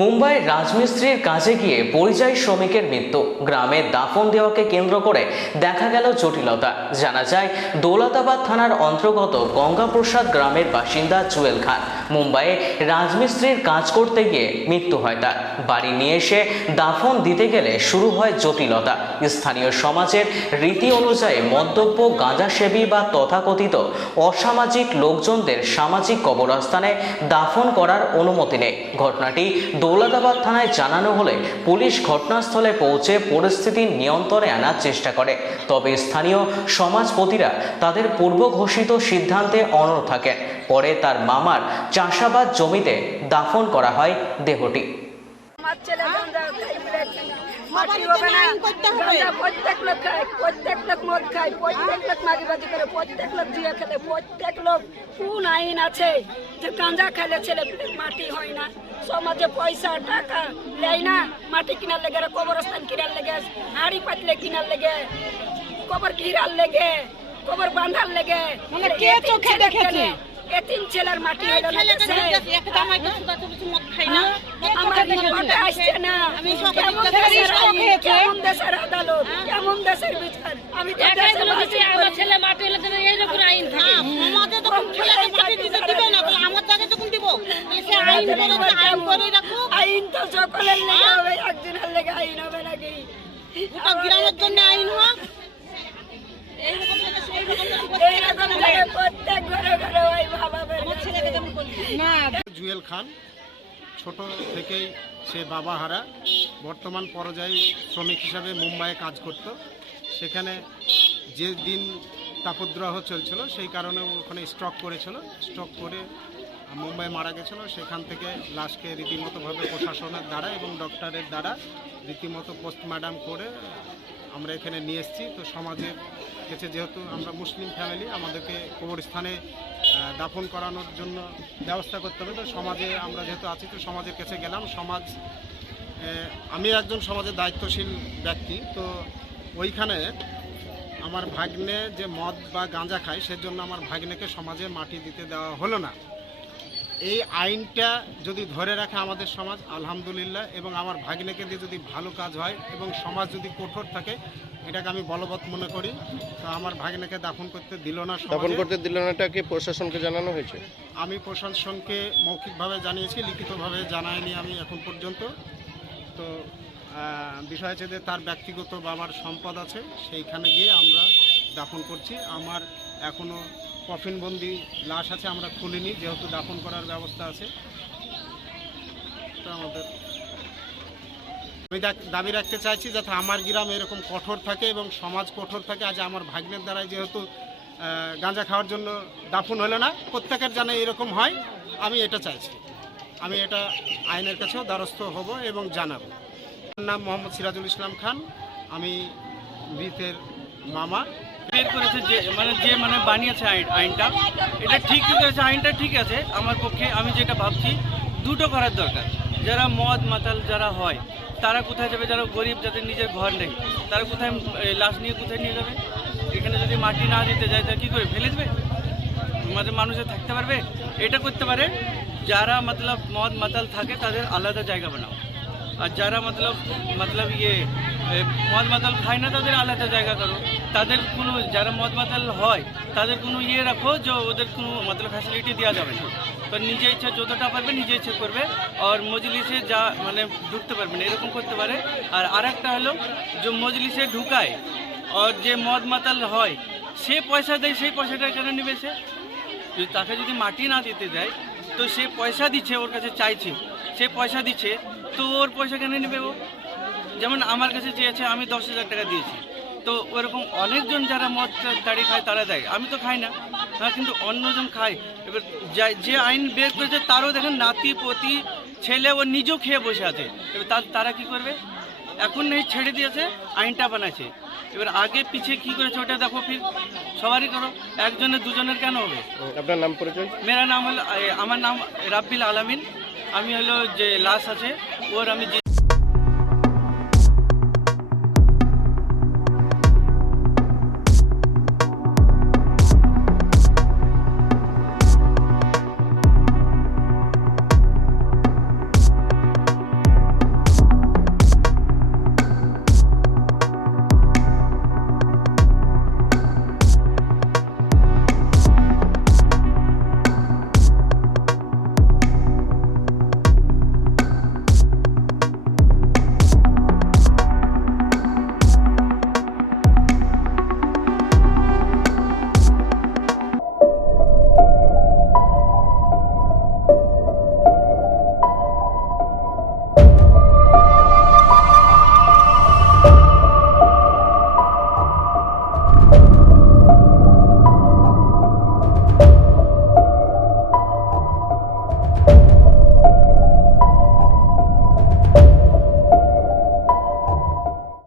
মুম্বাই রাজমিস্ত্রির কাজে গিয়ে পরিযায়ী শ্রমিকের মৃত্যু। গ্রামে দাফন দেওয়াকে কেন্দ্র করে দেখা গেল জটিলতা। জানা যায়, দৌলতাবাদ থানার অন্তর্গত গঙ্গাপ্রসাদ গ্রামের বাসিন্দা জুয়েল খান। মুম্বাইয়ে রাজমিস্ত্রির কাজ করতে গিয়ে মৃত্যু হয় তার। বাড়ি নিয়ে এসে দাফন দিতে গেলে শুরু হয় জটিলতা। স্থানীয় সমাজের রীতি অনুযায়ী মন্তব্য গাঁজাসেবী বা তথাকথিত অসামাজিক লোকজনদের সামাজিক কবরস্থানে দাফন করার অনুমতি নেই। ঘটনাটি দৌলতাবাদ থানায় জানানো হলে পুলিশ ঘটনাস্থলে পৌঁছে পরিস্থিতি নিয়ন্ত্রণে আনার চেষ্টা করে। তবে স্থানীয় সমাজপতিরা তাদের পূর্ব ঘোষিত সিদ্ধান্তে অনড় থাকেন। পরে তার মামার চাষাবাদ জমিতে দাফন করা হয় দেহটি আমার ছেলে গাঁজা খাই বেড়াচ্ছে। মাটি হবে না। প্রত্যেক লোক খায় প্রত্যেক লোক মদ খায় প্রত্যেক লোক মাগিবাজি করে প্রত্যেক লোক জিয়া খেলে প্রত্যেক লোক কোন আইন আছে যে গাঁজা ছেলে মাটি হয় না? সমাজে পয়সা টাকা দেয় না। মাটি কিনার লেগে কবরস্থান কিনার লেগে হাড়ি পাতলে কিনার লেগে কবর ঘিরার লেগে কবর বাঁধার লেগে। মানে কে এতিম চোখে দেখেছে? এতিম ছেলের মাটি হলো না আমার রিপোর্টে আসছে না কেমন দেশের আইন, আদালত কেমন দেশের বিচার আমি তো দেশে বাস করি। আইন তো সকলের লেগে হবে একজনের লেগে আইন হবে নাকি গ্রামের জন্য আইন হোক এইরকম জায়গায় জুয়েল খান, ছোট থেকেই সে বাবা হারা, বর্তমান পর্যায়ে শ্রমিক হিসাবে মুম্বাইয়ে কাজ করত। সেখানে যে দিন তাপদ্রহ চলছিল, সেই কারণে ওখানে স্ট্রক করেছিল। স্ট্রক করে মুম্বাই মারা গেছিল। সেখান থেকে লাশকে রীতিমতোভাবে প্রশাসনের দ্বারা এবং ডক্টরের দ্বারা রীতিমতো পোস্টমার্টাম করে আমরা এখানে নিয়ে এসেছি। তো সমাজের কাছে যেহেতু আমরা মুসলিম ফ্যামিলি আমাদেরকে কবরস্থানে দাফন করানোর জন্য ব্যবস্থা করতে হবে। তো সমাজে আমরা যেহেতু আছি, তো সমাজের কাছে গেলাম। সমাজ আমি একজন সমাজের দায়িত্বশীল ব্যক্তি। তো ওইখানে আমার ভাগ্নে যে মদ বা গাঁজা খায়, সেজন্য আমার ভাগ্নেকে সমাজে মাটি দিতে দেওয়া হলো না। এই আইনটা যদি ধরে রাখে আমাদের সমাজ আলহামদুলিল্লাহ এবং আমার ভাগ্নেকে দিয়ে যদি ভালো কাজ হয় এবং সমাজ যদি কঠোর থাকে এটাকে আমি বলবৎ মনে করি। তো আমার ভাগ্নেকে দাফন করতে দিল না সমাজে। করতে দিল না এটাকে প্রশাসনকে জানানো হয়েছে? আমি প্রশাসনকে মৌখিকভাবে জানিয়েছি লিখিতভাবে জানাইনি আমি এখন পর্যন্ত। তো বিষয় হচ্ছে যে তার ব্যক্তিগত বা আমার সম্পদ আছে সেইখানে গিয়ে আমরা দাফন করছি। আমার এখনও কফিনবন্দি লাশ আছে, আমরা খুলিনি, যেহেতু দাফন করার ব্যবস্থা আছে। আমাদের আমি দাবি রাখতে চাইছি যাতে আমার গ্রাম এরকম কঠোর থাকে এবং সমাজ কঠোর থাকে। আজ আমার ভাগ্নের দ্বারাই যেহেতু গাঁজা খাওয়ার জন্য দাফন হলো না, প্রত্যেকের জানে এরকম হয়, আমি এটা চাইছি। আমি এটা আইনের কাছেও দ্বারস্থ হব এবং জানাব। আমার নাম মোহাম্মদ সিরাজুল ইসলাম খান, আমি মৃতের মামা। বের করেছে যে মানে যে মানে বানিয়েছে আইন আইনটা। এটা ঠিক করেছে আইনটা ঠিক আছে। আমার পক্ষে আমি যেটা ভাবছি, দুটো করার দরকার। যারা মদ মাতাল যারা হয়, তারা কোথায় যাবে? যারা গরিব, যাদের নিজের ঘর নেই, তারা কোথায় লাশ নিয়ে কোথায় নিয়ে যাবে? এখানে যদি মাটি না দিতে যায় তাহলে কী করে? ফেলে দেবে? আমাদের মানুষে থাকতে পারবে? এটা করতে পারে, যারা মতলব মদ মাতাল থাকে, তাদের আলাদা জায়গা বানাও। আর যারা মতলব মতলব ইয়ে মদ মাতাল খায় না, তাদের আলাদা জায়গা করো তাদের কোনো, যারা মদ মাতাল হয়, তাদের কোনো ইয়ে রাখো যে ওদের কোনো মতলব ফ্যাসিলিটি দেওয়া যাবে না। তো নিজে ইচ্ছা যতটা পারবে নিজে ইচ্ছে করবে, আর মজলিসে যা মানে ঢুকতে পারবে না, এরকম করতে পারে। আর আরেকটা হলো, যে মজলিসে ঢুকায়, আর যে মদ মাতাল হয়, সে পয়সা দেয়, সেই পয়সাটা কেন নেবে সে? তাকে যদি মাটি না দিতে দেয়, তো সে পয়সা দিচ্ছে ওর কাছে চাইছে। সে পয়সা দিচ্ছে, তো ওর পয়সা কেন নেবে ও? যেমন আমার কাছে চেয়েছে আমি দশ হাজার টাকা দিয়েছি। তো ওরকম অনেকজন যারা মদ দাড়ি খায় তারা দেয়। আমি তো খাই না। হ্যাঁ কিন্তু অন্যজন খায়। এবার যা- আইন বের করেছে তারও দেখেন নাতি পতি ছেলে ও নিজেও খেয়ে বসে আছে। এবার তারা কি করবে? এখন নেই ছেড়ে দিয়েছে আইনটা বানাচ্ছে এবার আগে পিছিয়ে কি করেছে ওটা দেখো ফির। সবারই করো। একজনের দুজনের কেন হবে? আপনার নাম পরিচয়? মেরা নাম হলো আমার নাম রাব্বিল আলামিন। আমি হলো যে লাশ আছে ওর আমি